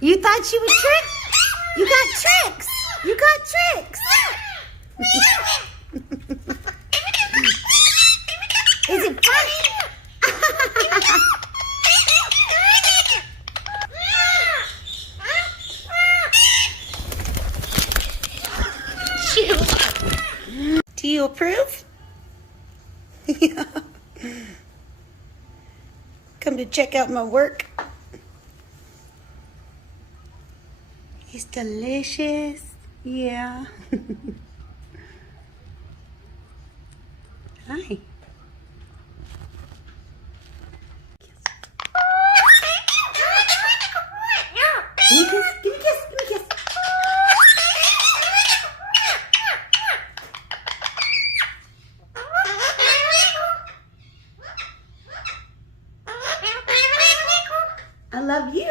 You thought she would trick? You got tricks. You got tricks. Is it funny? Do you approve? Yeah. Come to check out my work. It's delicious. Yeah. Hi. Give me a kiss. Give me a kiss. Give me a kiss. I love you.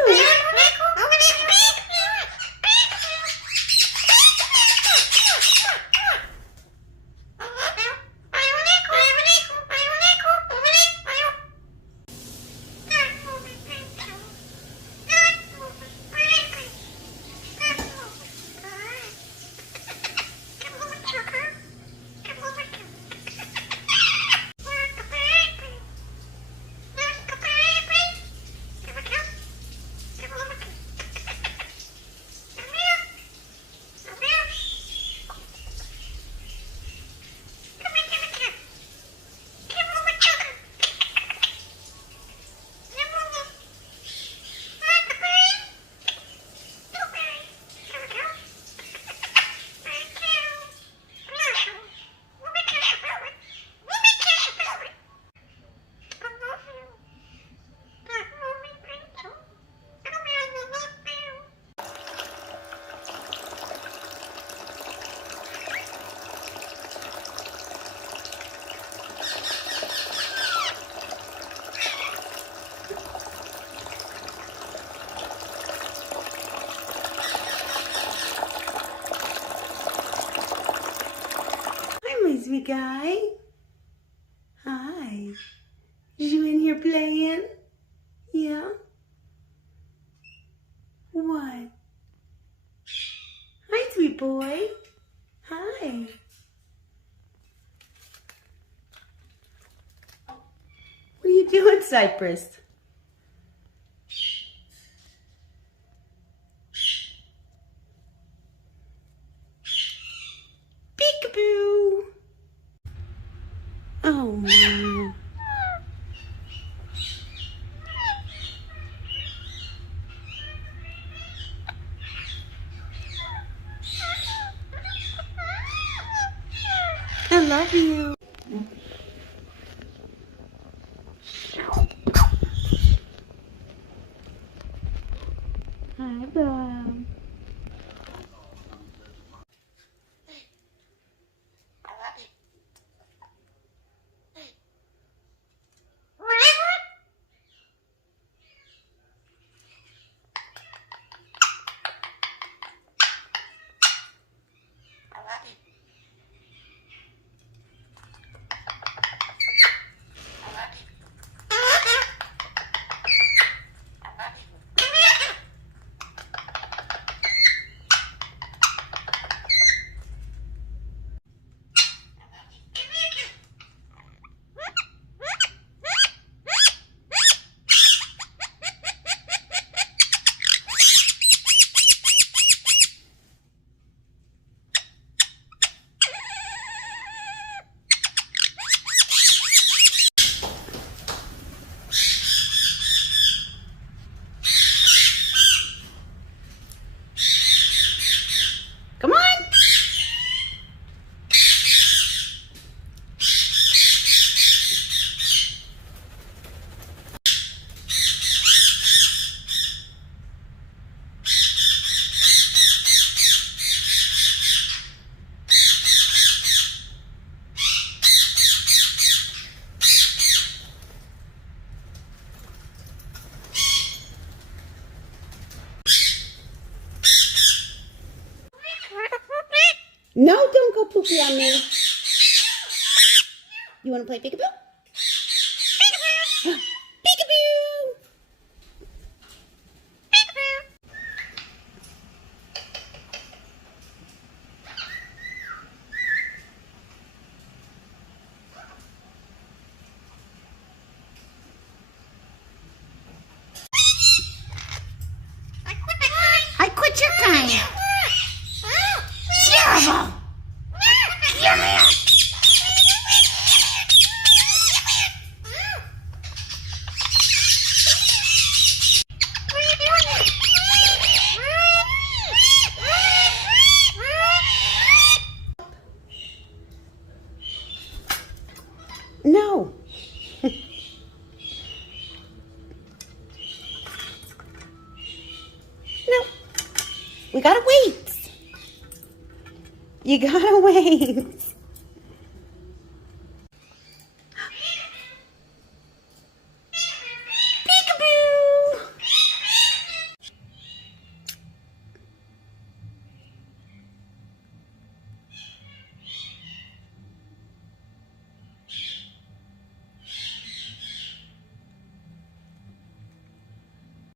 My sweet guy. Hi. You in here playing? Yeah? What? Hi, sweet boy. Hi. What are you doing, Cypress? Peekaboo. Oh, man. I love you. Hi, Bob. Come on. No, don't go poopy on me. You want to play peekaboo? Peekaboo! Peekaboo! What's your kind? Terrible. Come here. No. No. We gotta wait. You gotta wait.